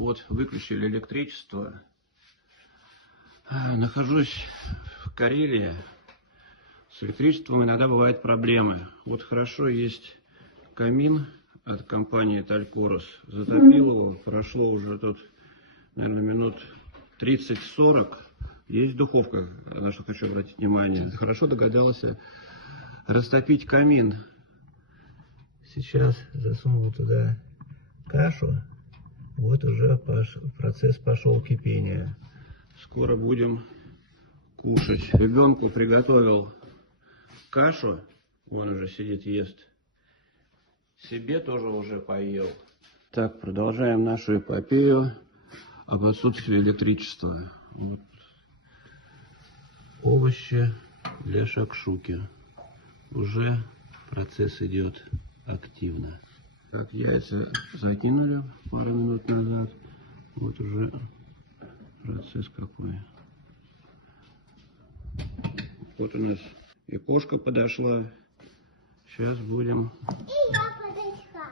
Вот, выключили электричество. Нахожусь в Карелии. С электричеством иногда бывают проблемы. Вот хорошо есть камин от компании Талькорос. Затопил его. Прошло уже тут, наверное, минут 30-40. Есть духовка, на что хочу обратить внимание. Хорошо догадался растопить камин. Сейчас засуну туда кашу. Вот уже процесс пошел кипения. Скоро будем кушать. Ребенку приготовил кашу. Он уже сидит, ест. Себе тоже уже поел. Так, продолжаем нашу эпопею об отсутствии электричества. Вот. Овощи для шакшуки. Уже процесс идет активно. Так, яйца закинули пару минут назад. Вот уже процесс какой. Вот у нас и кошка подошла. Сейчас будем... И я подошла.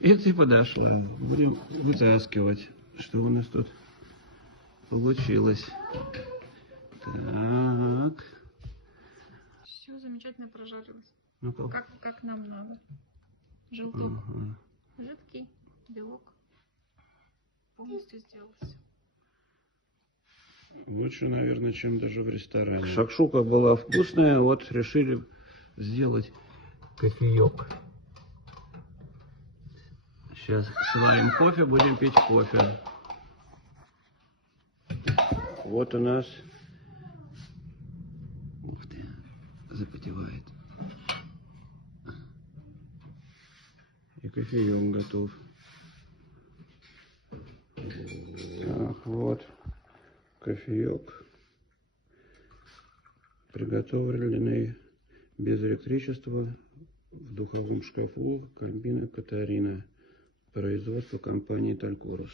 И ты подошла. Будем вытаскивать, что у нас тут получилось. Так. Все замечательно прожарилось. Ну-ка. Как нам надо. Желток. Угу. Жидкий белок. Полностью сделался. Лучше, наверное, чем даже в ресторане. Шакшука была вкусная, вот решили сделать кофеек. Сейчас сварим кофе, будем пить кофе. Вот у нас... Ух ты, запотевает. И кофеек готов. Так, вот. Кофеек, приготовленный без электричества в духовом шкафу комбина Катарина, производство компании Талькорос.